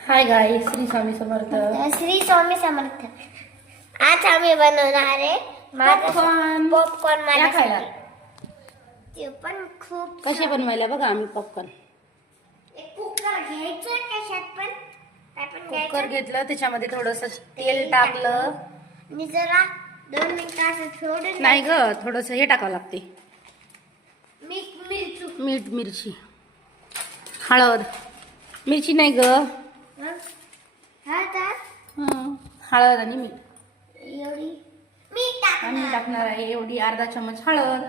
Hi guys, Shri Swami Samarth. Shri Swami Samarth. आज आम्ही बनवणार आहे पॉपकॉर्न. या खायला. ते पण खूप कसे बनवायला बघा आम्ही पॉपकॉर्न. एक कुकर घ्यायचं, त्याच्यात पण काय पण कुकर घ्यायचं, घेतलं, त्याच्यामध्ये थोडस तेल टाकलं आणि जरा 2 मिनिटं असं सोडून नाही ग, थोडस हे टाकावं लागते, मीठ मीठ, मिरची, हळद. मिरची नाही ग, हळद आणि मीठ. एवढी मीठ आम्ही टाकणार आहे एवढी अर्धा चमच हळद,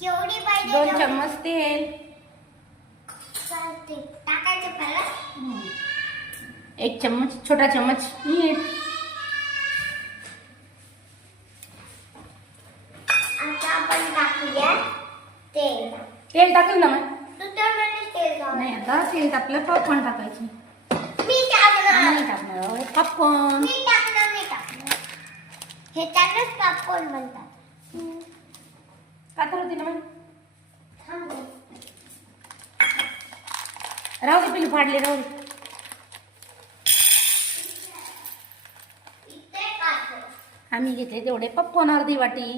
केवढी पाहिजे 2 चम्मच तेल, टाकायचं पहिला, 1 चम्मच, छोटा चम्मच मीठ. आता आपण टाकूया तेल. तेल टाकलं ना मग तेल नाही, आता तेल टाकलं, पॉपकॉर्न टाकायचे. मी टाकणार नाही टाकणार पॉपकॉर्न. मी टाकणार हे त्यालाच पॉपकॉर्न म्हणतात. काय करत होती ना मग? थांब. राहू दे, पिलू फाडले, राहू दे. इथे टाक. आम्ही घेतले तेवढे पॉपकॉर्न, अर्धी वाटी.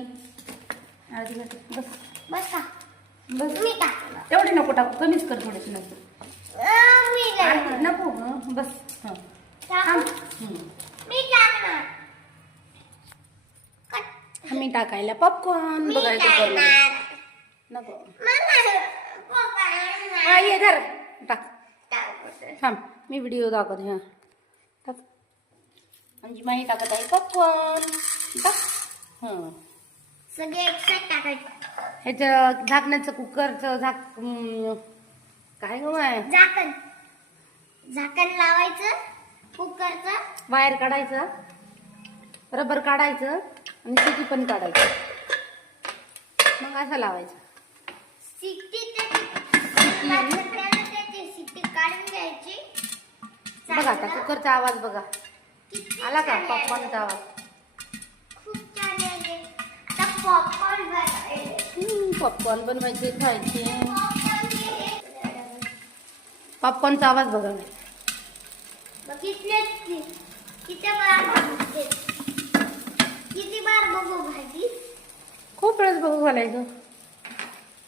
बस बस का? बस, मी टाकणार. तेवढे नको टाकू, कमीच कर थोडेसे. नको मी नाही. नको ग, बस. मी टाकणार. आम्ही टाकायला पॉपकॉर्न बघायचं करून. नको हा, ये धर, टाक. थांब, मी व्हिडिओ दाखवते. हा, टाक. म्हणजे माही टाकत आहे पॉपकॉर्न. टाक. हां, सगळे एकसाथ टाकायचं. ह्याचं झाकण्याचं, कुकरचं काय गं आहे, झाकण लावायचं कुकरचं. वायर काढायचं, रबर काढायचं आणि शिटी पण काढायचं. मग असं लावायचं. शिट्टी काढून घ्यायची. बघा आता कुकरचा आवाज बघा, आला का पॉपकॉर्नचा आवाज? खूप छान आहे. आता पॉपकॉर्न बनवायचे, खायचे. पॉपकॉर्नचा आवाज बघा. किती बार बघू भाजी. खूप वेळेस बघू घालायचं.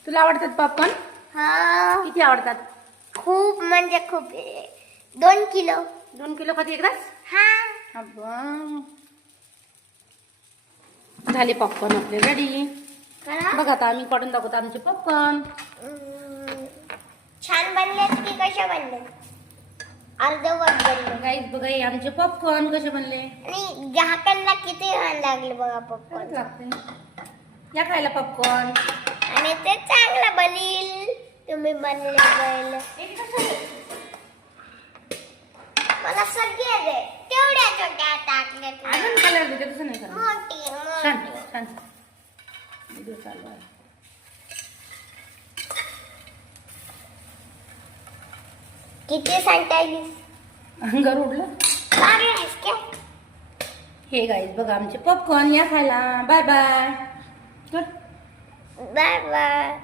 तुला आवडतात पॉपकॉर्न? हा, किती आवडतात? खूप म्हणजे खूप. 2 किलो. 2 किलो खाती एकदाच? हा. अब्बा. झाले पॉपकॉर्न आपले रेडी. बघा आता आम्ही काढून दाखवतो आमचे पॉपकॉर्न. छान बनलेत की कसे बनले? अर्धवट बनले. गाईस बघा, हे आमचे पॉपकॉर्न कसे बनले. आणि झाकणला किती घाण लागले बघा पॉपकॉर्न. लागते या खायला पॉपकॉर्न. आणि ते चांगलं बनेल. तुम्ही बनले मला सगळे दे. तेवढ्या छोट्या टाकल्या अजून कलर देते, तसं नाही करणार. मोठी छान छान व्हिडिओ चालू आहे. किती सांगतायलीस? अंगावर उडलं. हे गाईस बघा आमचे पॉपकॉर्न, या खायला. Bye bye. Bye bye.